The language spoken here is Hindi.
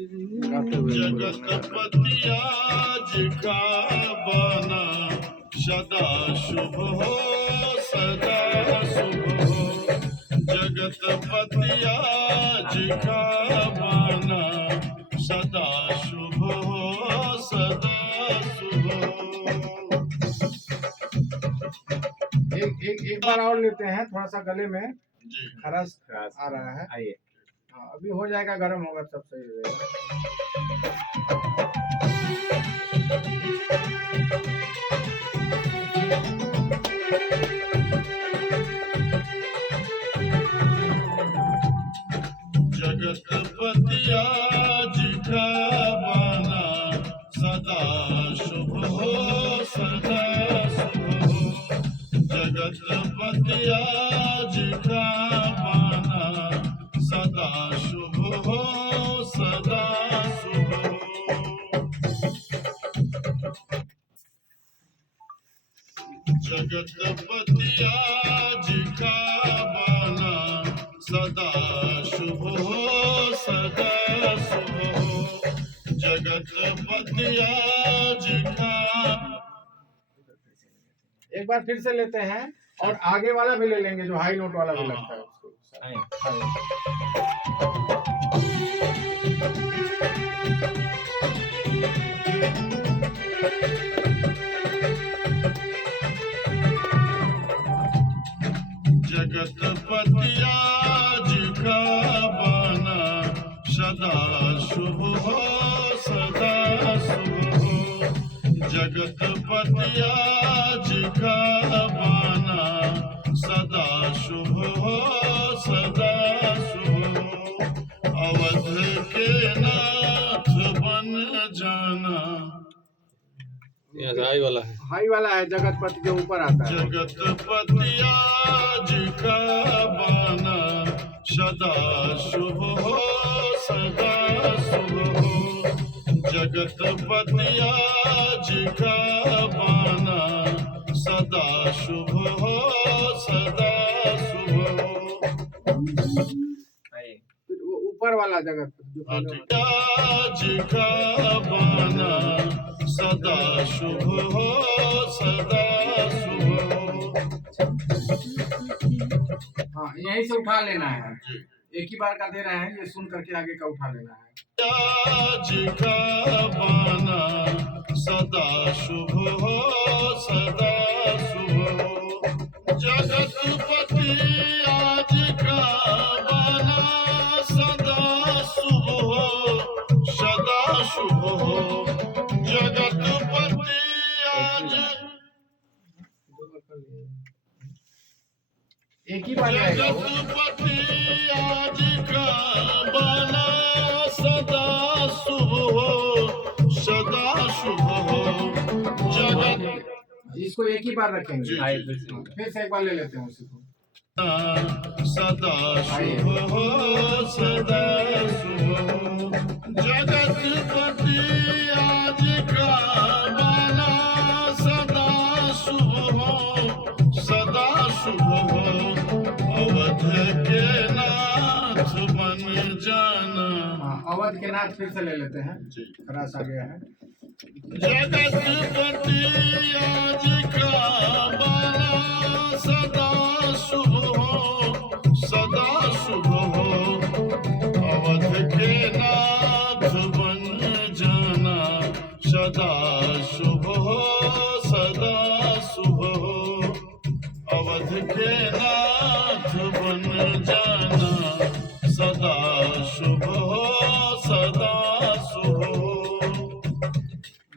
जगतपति आज का बना सदा शुभ हो, सदा शुभ हो। जगतपति आज का बना सदा शुभ हो, सदा शुभ हो। एक बार और लेते हैं, थोड़ा सा गले में जी खराश आ रहा है। आइए। हाँ, अभी हो जाएगा, गर्म होगा तब सही रहेगा। जगतपति आज का बना सदा शुभ हो, सदा शुभ हो। जगतपति आज का बना सदा शुभ हो, सदा शुभ हो। जगतपति आज का बना सदा शुभ हो, सदा शुभ हो। जगतपति आज का। एक बार फिर से लेते हैं और आगे वाला भी ले लेंगे, जो हाई नोट वाला भी लगता है उसको। जगतपति आज का बना सदा शुभ हो, सदा शुभ हो। जगतपति आज का बना सदा शुभ हो, सदा शुभ हो। अवध के नाथ बन जाना। हाई वाला है, हाई वाला है, जगतपति के ऊपर आता है। जगतपति आज का बना सदा शुभ हो, सदा शुभ हो। जगतपति आज का बना सदा शुभ हो, सदा शुभ हो। आइए। फिर वो ऊपर वाला जगतपति जो पहले वाला। आज का बना सदा शुभ हो, सदा शुभ हो। हाँ, यहीं से उठा लेना है, एक ही बार का दे रहे हैं, ये सुन करके आगे का उठा लेना है। आज का बना सदा शुभ हो, सदा शुभ हो। जगतपति आज का बना सदा शुभ हो, सदा शुभ हो। जगतपति आज। एक ही बार आएगा वो। जगतपति आज का बना सदा शुभ हो, सदा शुभ हो। जगत इसको एक ही बार रखेंगे। जी, आइए जी। फिर से। फिर से एक बार ले लेते हैं उसी को। सदा शुभ हो, सदा शुभ हो। जगतपति आज का बना सदा शुभ हो, सदा शुभ हो। अवध के नाथ बन जाना। हाँ, अवध के नाथ फिर से ले लेते हैं, जी। खराश आ गया है। जगतपति आज का बना सदा शुभ हो, सदा शुभ हो। अवध के नाथ बन जाना सदा शुभ हो, सदा शुभ हो। अवध के नाथ बन जाना सदा शुभ